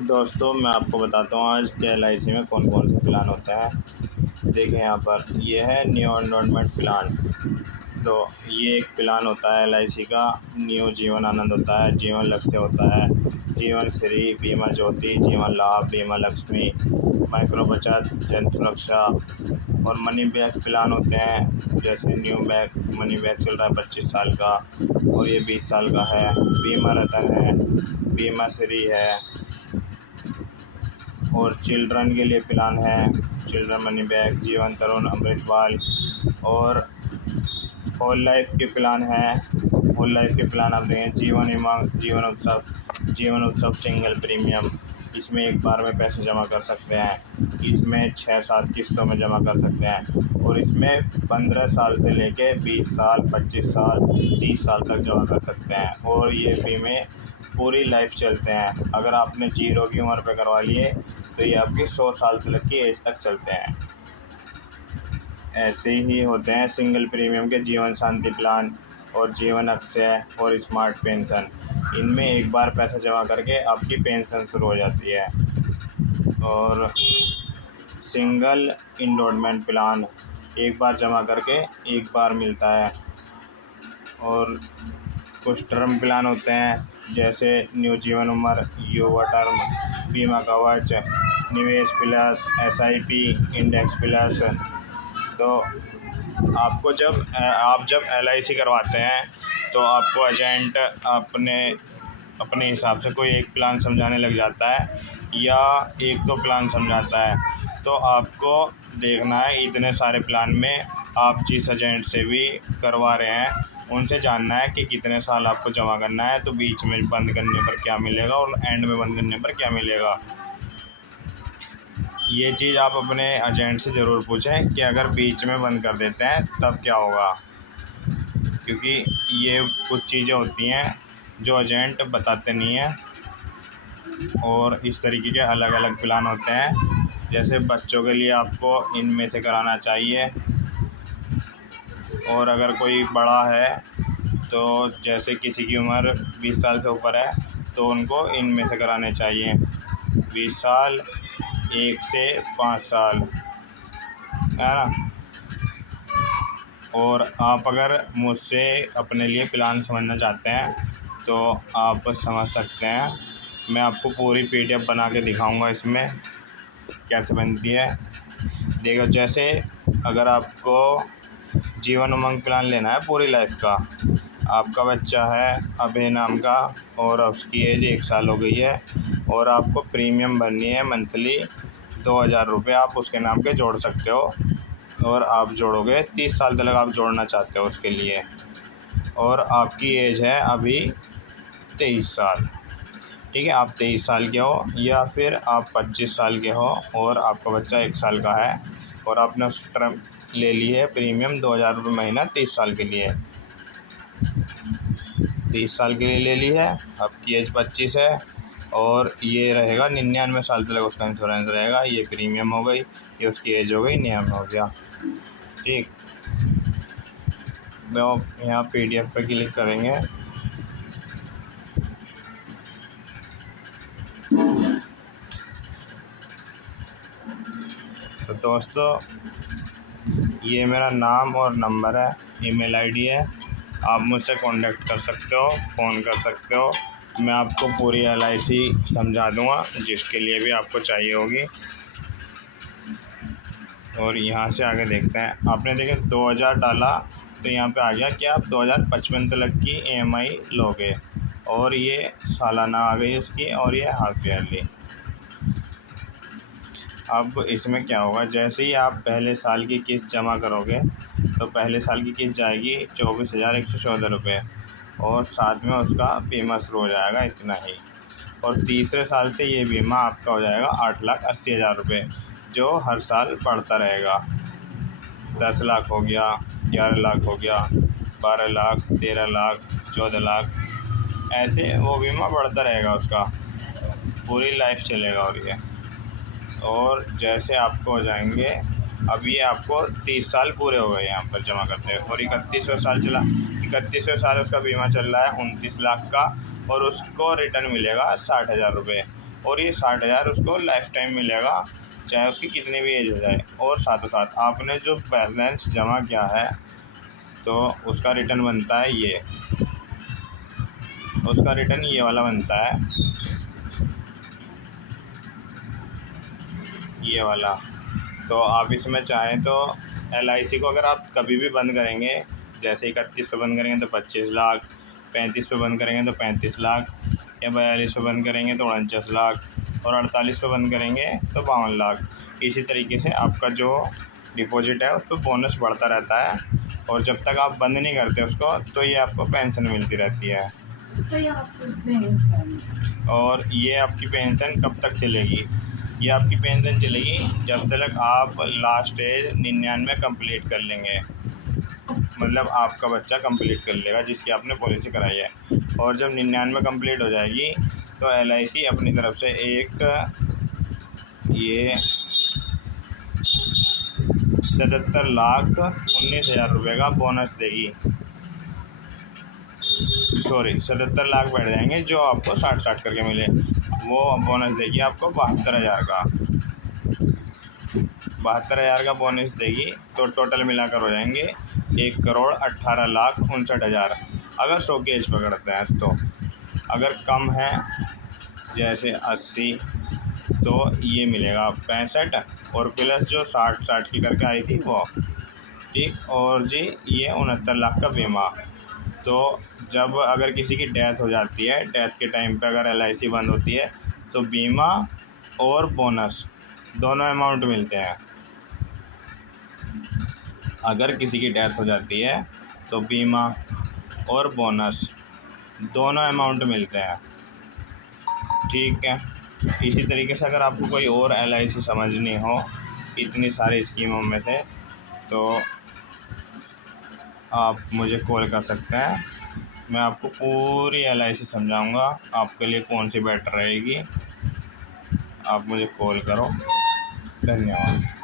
दोस्तों मैं आपको बताता हूँ आज के एलआईसी में कौन कौन से प्लान होते हैं। देखें यहाँ पर ये है न्यू एनरोलमेंट प्लान। तो ये एक प्लान होता है एलआईसी का। न्यू जीवन आनंद होता है, जीवन लक्ष्य होता है, जीवन श्री, बीमा ज्योति, जीवन लाभ, बीमा लक्ष्मी, माइक्रो बचत, जन सुरक्षा और मनी बैक प्लान होते हैं। जैसे न्यू बैक मनी बैक चल रहा है 25 साल का और ये 20 साल का है। बीमा रतन है, बीमा श्री है और चिल्ड्रन के लिए प्लान है चिल्ड्रन मनी बैक, जीवन तरुण अमृतपाल और होल लाइफ के प्लान है। होल लाइफ के प्लान आप देखें जीवन उमंग, जीवन उत्सव सिंगल प्रीमियम। इसमें एक बार में पैसे जमा कर सकते हैं। इसमें 6-7 किस्तों में जमा कर सकते हैं और इसमें 15 साल से लेके 20 साल, 25 साल, 30 साल तक जमा कर सकते हैं और ये बीमे पूरी लाइफ चलते हैं। अगर आपने 0 की उम्र पे करवा लिए तो ये आपकी 100 साल तक की एज तक चलते हैं। ऐसे ही होते हैं सिंगल प्रीमियम के जीवन शांति प्लान और जीवन अक्षय और स्मार्ट पेंशन। इनमें एक बार पैसा जमा करके आपकी पेंशन शुरू हो जाती है। और सिंगल इनरोलमेंट प्लान एक बार जमा करके एक बार मिलता है। और कुछ टर्म प्लान होते हैं जैसे न्यू जीवन उमर, युवा टर्म, बीमा कवच, निवेश प्लस, एसआईपी, इंडेक्स प्लस। तो आपको जब एलआईसी करवाते हैं तो आपको एजेंट अपने हिसाब से कोई एक प्लान समझाने लग जाता है या एक दो प्लान समझाता है। तो आपको देखना है इतने सारे प्लान में आप जिस एजेंट से भी करवा रहे हैं उनसे जानना है कि कितने साल आपको जमा करना है, तो बीच में बंद करने पर क्या मिलेगा और एंड में बंद करने पर क्या मिलेगा। ये चीज़ आप अपने एजेंट से ज़रूर पूछें कि अगर बीच में बंद कर देते हैं तब क्या होगा, क्योंकि ये कुछ चीज़ें होती हैं जो एजेंट बताते नहीं हैं। और इस तरीके के अलग अलग प्लान होते हैं। जैसे बच्चों के लिए आपको इनमें से कराना चाहिए और अगर कोई बड़ा है तो जैसे किसी की उम्र 20 साल से ऊपर है तो उनको इनमें से कराने चाहिए। 20 साल, 1 से 5 साल, है ना। और आप अगर मुझसे अपने लिए प्लान समझना चाहते हैं तो आप समझ सकते हैं। मैं आपको पूरी पीडीएफ बना के दिखाऊंगा इसमें कैसे बनती है। देखो, जैसे अगर आपको जीवन उमंग प्लान लेना है पूरी लाइफ का, आपका बच्चा है अभय नाम का और उसकी एज 1 साल हो गई है और आपको प्रीमियम भरनी है मंथली 2000 रुपये। आप उसके नाम के जोड़ सकते हो और आप जोड़ोगे 30 साल तक आप जोड़ना चाहते हो उसके लिए। और आपकी एज है अभी 23 साल, ठीक है। आप 23 साल के हो या फिर आप 25 साल के हो और आपका बच्चा 1 साल का है और आपने उस टर्म ले ली है प्रीमियम 2000 रुपये महीना 30 साल के लिए। 30 साल के लिए ले ली है, आपकी एज 25 है और ये रहेगा 99 साल तक उसका इंश्योरेंस रहेगा। ये प्रीमियम हो गई, ये उसकी एज हो गई, नियम हो गया, ठीक। तो यहाँ पीडीएफ पे क्लिक करेंगे तो दोस्तों ये मेरा नाम और नंबर है, ईमेल आईडी है। आप मुझसे कांटेक्ट कर सकते हो, फ़ोन कर सकते हो। मैं आपको पूरी एलआईसी समझा दूंगा जिसके लिए भी आपको चाहिए होगी। और यहाँ से आगे देखते हैं। आपने देखे 2000 डाला तो यहाँ पे आ गया कि आप 2055 तक की ईएमआई लोगे और ये सालाना आ गई उसकी और ये हाफ ईयरली। अब इसमें क्या होगा, जैसे ही आप पहले साल की किस्त जमा करोगे तो पहले साल की किस्त जाएगी 24,114 रुपये और साथ में उसका बीमा शुरू हो जाएगा इतना ही। और तीसरे साल से ये बीमा आपका हो जाएगा 8,80,000 रुपये, जो हर साल बढ़ता रहेगा। 10 लाख हो गया, 11 लाख हो गया, 12 लाख, 13 लाख, 14 लाख, ऐसे वो बीमा बढ़ता रहेगा उसका, पूरी लाइफ चलेगा। और जैसे आपको हो जाएंगे, अब ये आपको 30 साल पूरे हो गए यहाँ पर जमा करते हैं और 31वां साल चला, 31वें साल उसका बीमा चल रहा है 29 लाख का और उसको रिटर्न मिलेगा 60,000 रुपये। और ये 60,000 उसको लाइफ टाइम मिलेगा, चाहे उसकी कितनी भी एज हो जाए। और साथों साथ आपने जो बैलेंस जमा किया है तो उसका रिटर्न बनता है ये, उसका रिटर्न ये वाला बनता है, ये वाला। तो आप इसमें चाहें तो LIC को अगर आप कभी भी बंद करेंगे, जैसे 31 पे बंद करेंगे तो 25 लाख, 35 पे बंद करेंगे तो 35 लाख, या 42 पे बंद करेंगे तो 49 लाख, और 48 पे बंद करेंगे तो 52 लाख। इसी तरीके से आपका जो डिपॉजिट है उस पर बोनस बढ़ता रहता है, और जब तक आप बंद नहीं करते उसको तो ये आपको पेंशन मिलती रहती है। और ये आपकी पेंशन कब तक चलेगी? ये आपकी पेंशन चलेगी जब तक आप लास्ट एज 99 कंप्लीट कर लेंगे, मतलब आपका बच्चा कंप्लीट कर लेगा जिसकी आपने पॉलिसी कराई है। और जब 99 कंप्लीट हो जाएगी तो LIC अपनी तरफ से एक ये 77,19,000 रुपये का बोनस देगी। सॉरी, 77 लाख बैठ जाएंगे जो आपको 60-60 करके मिले, वो बोनस देगी आपको 72,000 का। 72,000 का बोनस देगी तो टोटल मिलाकर हो जाएंगे 1,18,59,000 अगर 100 की एज पकड़ते हैं तो। अगर कम है जैसे 80 तो ये मिलेगा 65, और प्लस जो 60-60 की करके आई थी वो, ठीक। और जी ये 69 लाख का बीमा। तो जब अगर किसी की डेथ हो जाती है, डेथ के टाइम पे अगर LIC बंद होती है तो बीमा और बोनस दोनों अमाउंट मिलते हैं। अगर किसी की डेथ हो जाती है तो बीमा और बोनस दोनों अमाउंट मिलते हैं, ठीक है। इसी तरीके से अगर आपको कोई और LIC समझनी हो इतनी सारी स्कीमों में से तो आप मुझे कॉल कर सकते हैं, मैं आपको पूरी LIC समझाऊंगा आपके लिए कौन सी बेटर रहेगी। आप मुझे कॉल करो। धन्यवाद।